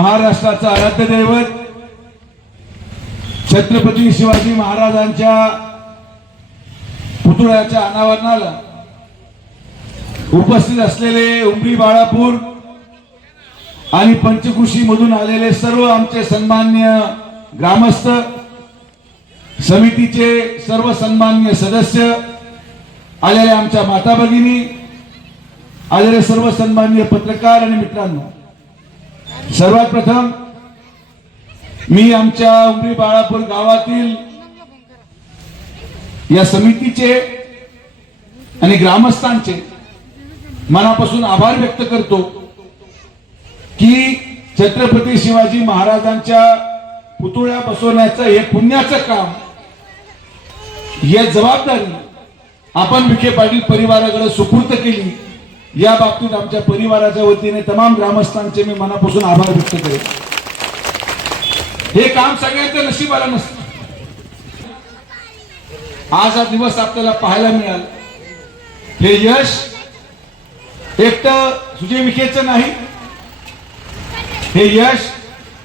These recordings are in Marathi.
महाराष्ट्राचं आराध्य दैवत छत्रपती शिवाजी महाराजांच्या पुतळ्याच्या अनावरणाला उपस्थित असलेले उमरी बाळापूर आणि पंचकृषी मधून आलेले सर्व आमचे सन्मान्य ग्रामस्थ समितीचे सर्व सन्मान्य सदस्य आलेल्या आमच्या माता भगिनी आलेले सर्व सन्मान्य पत्रकार आणि मित्रांनो सर्वात प्रथम मी आमच्या उमरी बाळापूर गावातील या समितीचे आणि ग्रामस्थांचे मनापासून आभार व्यक्त करतो की छत्रपती शिवाजी महाराजांच्या पुतुळ्या बसवण्याचं हे पुण्याचं काम या जबाबदारी आपण विखे पाटील परिवाराकडे सुपूर्त केली. या बाबतीत आमच्या परिवाराच्या वतीने तमाम ग्रामस्थांचे मी मनापासून आभार व्यक्त करेन. हे काम सगळ्यांच्या नशिबाला नसतं. आज हा दिवस आपल्याला पाहायला मिळाला. हे यश एकट सुजय विखेच नाही. हे यश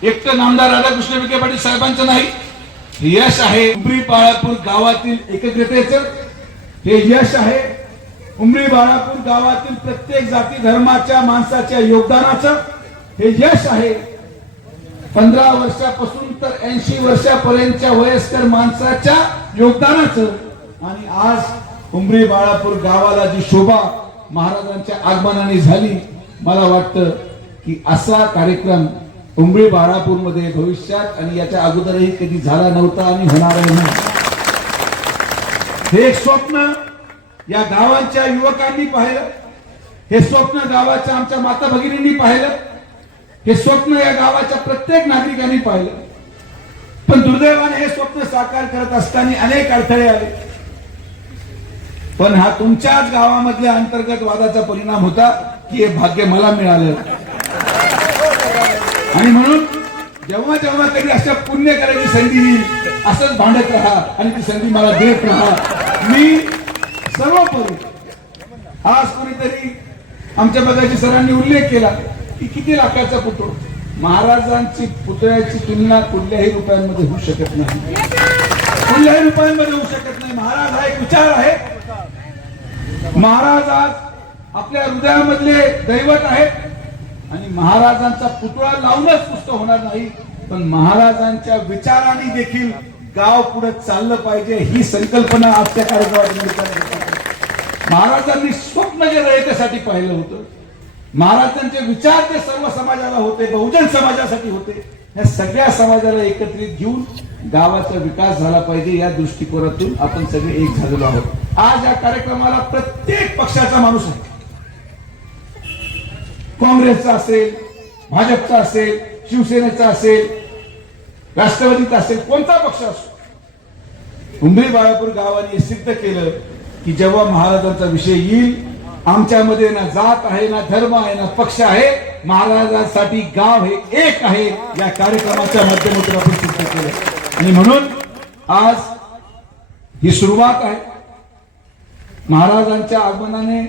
एकटं नामदार राधाकृष्ण विखे पाटील साहेबांचं नाही. हे यश आहे पिंपरी पाळापूर गावातील एकत्रितेच हे यश आहे उमरी बाळापूर गावातील प्रत्येक जाती धर्माच्या माणसाच्या योगदानाचं हे यश आहे. पंधरा वर्षापासून तर ऐंशी वर्षापर्यंतच्या वयस्कर माणसाच्या योगदानाचं. आणि आज उमरी बाळापूर गावाला जी शोभा महाराजांच्या आगमनाने झाली मला वाटतं की असा कार्यक्रम उमरी बाळापूरमध्ये भविष्यात आणि याच्या अगोदरही कधी झाला नव्हता आणि होणार नाही. हे एक स्वप्न या गावांच्या युवकांनी पाहिलं हे स्वप्न गावाच्या आमच्या माता भगिनींनी पाहिलं हे स्वप्न या गावाच्या प्रत्येक नागरिकांनी पाहिलं. पण दुर्दैवाने हे स्वप्न साकार करत असताना अनेक अडथळे आले. पण हा तुमच्याच गावामधल्या अंतर्गत वादाचा परिणाम होता की हे भाग्य मला मिळालं. आणि म्हणून जेव्हा जेव्हा कधी अशा पुण्य करायची संधी येईल असंच भांडत राहा आणि ती संधी मला देत राहा. मी सर्वोपरी. आज कुणीतरी आमच्या बघायची सरांनी उल्लेख केला की किती लाखाचा पुतळ. महाराजांची पुतळ्याची तुलना कुठल्याही रुपयांमध्ये होऊ शकत नाही. कुठल्याही रुपयांमध्ये होऊ शकत नाही. महाराज हा एक विचार आहे. महाराज आज आपल्या हृदयामधले दैवत आहेत. आणि महाराजांचा पुतळा लावूनच पुष्ट होणार नाही. पण महाराजांच्या विचाराने देखील गाव पुढे चाललं पाहिजे ही संकल्पना आजच्या कार्यक्रमात महाराजांनी स्वप्न जे रयतेसाठी पाहिलं होतं महाराजांचे विचार ते सर्व समाजाला होते बहुजन समाजासाठी होते या सगळ्या समाजाला एकत्रित घेऊन गावाचा विकास झाला पाहिजे या दृष्टिकोनातून आपण सगळे एक झालेलो आहोत. आज या कार्यक्रमाला प्रत्येक पक्षाचा माणूस आहे. काँग्रेसचा असेल भाजपचा असेल शिवसेनेचा असेल राष्ट्रवादीचा असेल कोणता पक्ष असो. उमरी बाळापूर गावाने सिद्ध केलं की जेव्हा महाराजांचा विषय येईल आमच्यामध्ये ना जात आहे ना धर्म आहे ना पक्ष आहे महाराजांसाठी गाव हे एक आहे या कार्यक्रमाच्या माध्यमातून आपण सिद्ध केलं. आणि म्हणून आज ही सुरुवात आहे. महाराजांच्या आगमनाने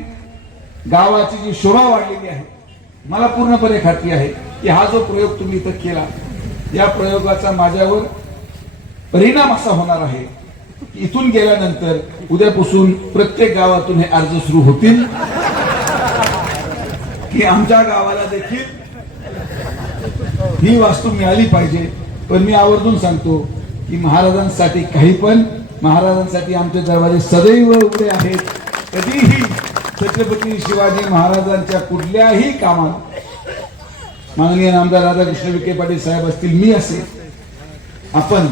गावाची जी शोभा वाढलेली आहे मला पूर्णपणे खात्री आहे की हा जो प्रयोग तुम्ही इथं केला या प्रयोगाचा माझ्यावर परिणाम असा होणार आहे इथून गेल्यानंतर उद्यापासून प्रत्येक गावातून हे अर्ज सुरू होतील. की आमच्या गावाला देखील ही वास्तू मिळाली पाहिजे. पण मी आवर्जून सांगतो की महाराजांसाठी काही पण महाराजांसाठी आमचे दरवाजे सदैव उघडे आहेत. कधीही छत्रपती शिवाजी महाराजांच्या कुठल्याही कामात माननीय आमदार राधाकृष्ण विखे पाटील साहेब असतील मी असेल. आपण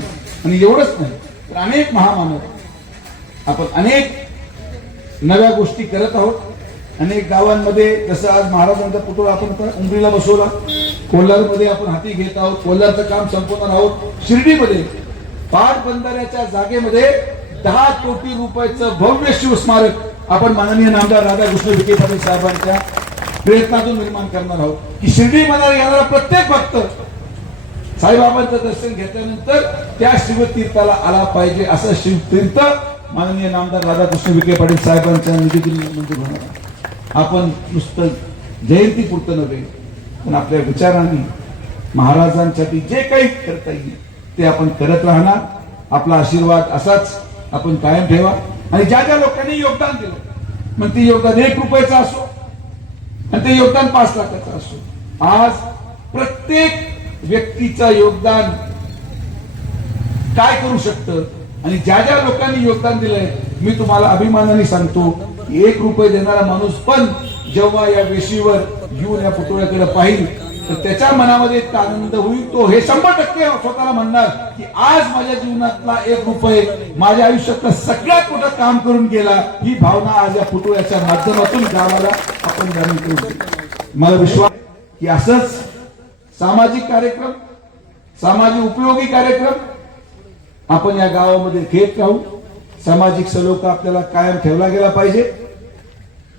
आणि एवढंच नाही तर अनेक महामानव आपण अनेक नव्या गोष्टी करत आहोत. अनेक गावांमध्ये जसं आज महाराजांचा पुतळा आपण उमरीला बसवला. कोल्हारमध्ये आपण हाती घेत आहोत. कोल्हारचं काम संपवणार आहोत. शिर्डीमध्ये पाट बंधाऱ्याच्या जागेमध्ये दहा कोटी रुपयाचं भव्य शिवस्मारक आपण माननीय नामदार राधाकृष्ण विखे पाटील साहेबांच्या प्रयत्नातून निर्माण करणार आहोत. की शिर्डी शिर्डीमध्ये येणारा प्रत्येक भक्त साईबाबांचं दर्शन घेतल्यानंतर त्या शिवतीर्थाला आला पाहिजे असं शिवतीर्थ माननीय नामदार राधाकृष्ण विखे पाटील साहेबांच्या निधीतून मंजूर होणार आपण नुसतं जयंती पुरतं नव्हे पण आपल्या विचारांनी महाराजांसाठी जे काही करता येईल ते आपण करत राहणार. आपला आशीर्वाद असाच आपण कायम ठेवा. आणि ज्या ज्या लोकांनी योगदान दिलं मग ते योगदान एक रुपयाचं असो आणि ते योगदान पाच लाखाचं असो. आज प्रत्येक व्यक्तीचं योगदान काय करू शकतं? आणि ज्या ज्या लोकांनी योगदान दिलंय मी तुम्हाला अभिमानाने सांगतो एक रुपये देणारा माणूस पण जेव्हा या वेशीवर येऊन या पुतळ्याकडे पाहिल तर त्याच्या मनामध्ये एक आनंद होईल. तो हे शंभर टक्के स्वतःला म्हणणार की आज माझ्या जीवनातला एक रुपये माझ्या आयुष्यातलं सगळ्यात मोठं काम करून गेला ही भावना आज या पुतळ्याच्या माध्यमातून गावाला आपण जाणून करू मला विश्वास की असंच सामाजिक कार्यक्रम सामाजिक उपयोगी कार्यक्रम. आपण या गावामध्ये घेत राहू. सामाजिक सलोखा आपल्याला कायम ठेवला गेला पाहिजे.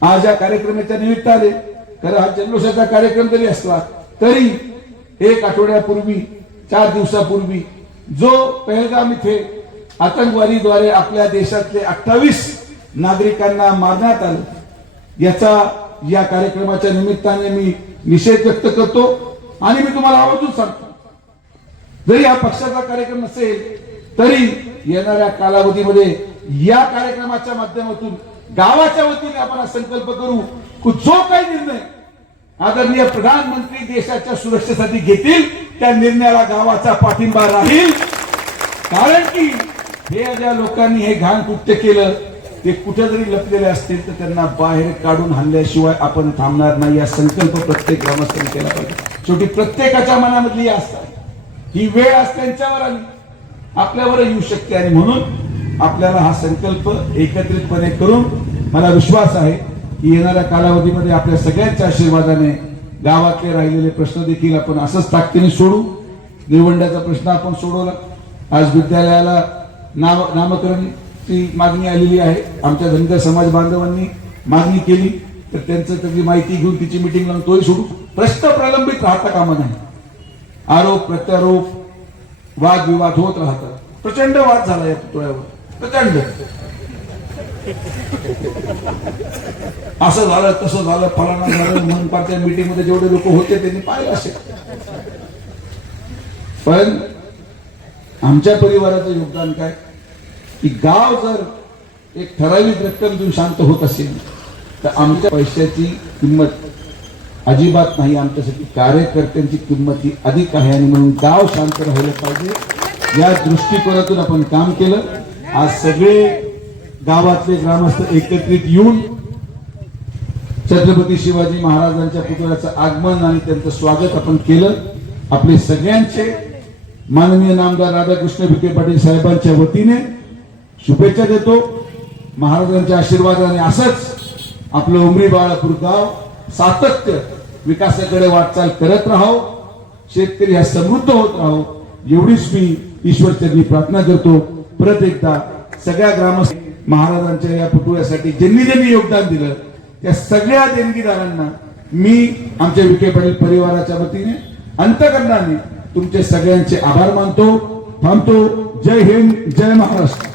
आज या कार्यक्रमाच्या निमित्ताने खरं हा जल्लोषाचा कार्यक्रम जरी असला तरी एक आठवड्यापूर्वी चार दिवसापूर्वी जो पहलगाम इथे आतंकवादीद्वारे आपल्या देशातले अठ्ठावीस नागरिकांना मारण्यात आलं याचा या कार्यक्रमाच्या निमित्ताने मी निषेध व्यक्त करतो. आणि मी तुम्हाला आवर्जून सांगतो. जरी हा पक्षाचा कार्यक्रम नसेल तरी येणाऱ्या कालावधीमध्ये या कार्यक्रमाच्या माध्यमातून गावाच्या वतीने आपण हा संकल्प करू की जो काही निर्णय आदरणीय प्रधानमंत्री देशाच्या सुरक्षेसाठी घेतील त्या निर्णयाला गावाचा पाठिंबा राहील. कारण की हे ज्या लोकांनी हे घाण कृत्य केलं ते कुठे जरी लपलेले असतील तर त्यांना बाहेर काढून हल्ल्याशिवाय आपण थांबणार नाही. या संकल्प प्रत्येक ग्रामस्थांनी केला पाहिजे. शेवटी प्रत्येकाच्या मनामधली असतात ही वेळ आज त्यांच्यावर आली. आपल्यावर येऊ शकते आणि म्हणून आपल्याला हा संकल्प एकत्रितपणे करून मला विश्वास आहे की येणाऱ्या कालावधीमध्ये आपल्या सगळ्यांच्या आशीर्वादाने गावातले राहिलेले प्रश्न देखील आपण असंच ताकदीने सोडू. निवंड्याचा प्रश्न आपण सोडवला. आज विद्यालयाला नाव नामकरणची मागणी आलेली आहे. आमच्या धनगर समाज बांधवांनी मागणी केली. तर त्यांचं त्याची माहिती घेऊन तिची मिटिंग लावून तोही सोडू. प्रश्न प्रलंबित राहता कामा नाही. आरोप प्रत्यारोप वादविवाद होत राहतात. प्रचंड वाद झाला या पुतळ्यावर प्रचंड. असं झालं तसं झालं फलाना झालं म्हणून पार्ट्या मीटिंगमध्ये जेवढे लोक होते त्यांनी पाहिलं असेल. पण आमच्या परिवाराचं योगदान काय? की गाव जर एक ठराविक रक्कम देऊन शांत होत असेल तर आमच्या पैशाची किंमत अजिबात नाही. आमच्यासाठी कार्यकर्त्यांची किंमत ही अधिक आहे आणि म्हणून गाव शांत राहिलं पाहिजे. या दृष्टिकोनातून आपण काम केलं. आज सगळे गावातले ग्रामस्थ एकत्रित येऊन छत्रपती शिवाजी महाराजांच्या पुतळ्याचं आगमन आणि त्यांचं स्वागत आपण केलं. आपले सगळ्यांचे माननीय नामदार राधाकृष्ण विखे पाटील साहेबांच्या वतीने शुभेच्छा देतो. महाराजांच्या आशीर्वादाने असंच आपलं उमरी बाळापूर गाव सातत्य विकासाकडे वाटचाल करत राहो. शेतकरी हा समृद्ध होत राहो. एवढीच मी ईश्वरचरणी प्रार्थना करतो. परत एकदा सगळ्या ग्रामस्थ महाराजांच्या या पुतळ्यासाठी ज्यांनी ज्यांनी योगदान दिलं त्या सगळ्या देणगीदारांना मी आमच्या विखे पाटील परिवाराच्या वतीने अंतकरणाने तुमचे सगळ्यांचे आभार मानतो थांबतो. जय हिंद जय महाराष्ट्र.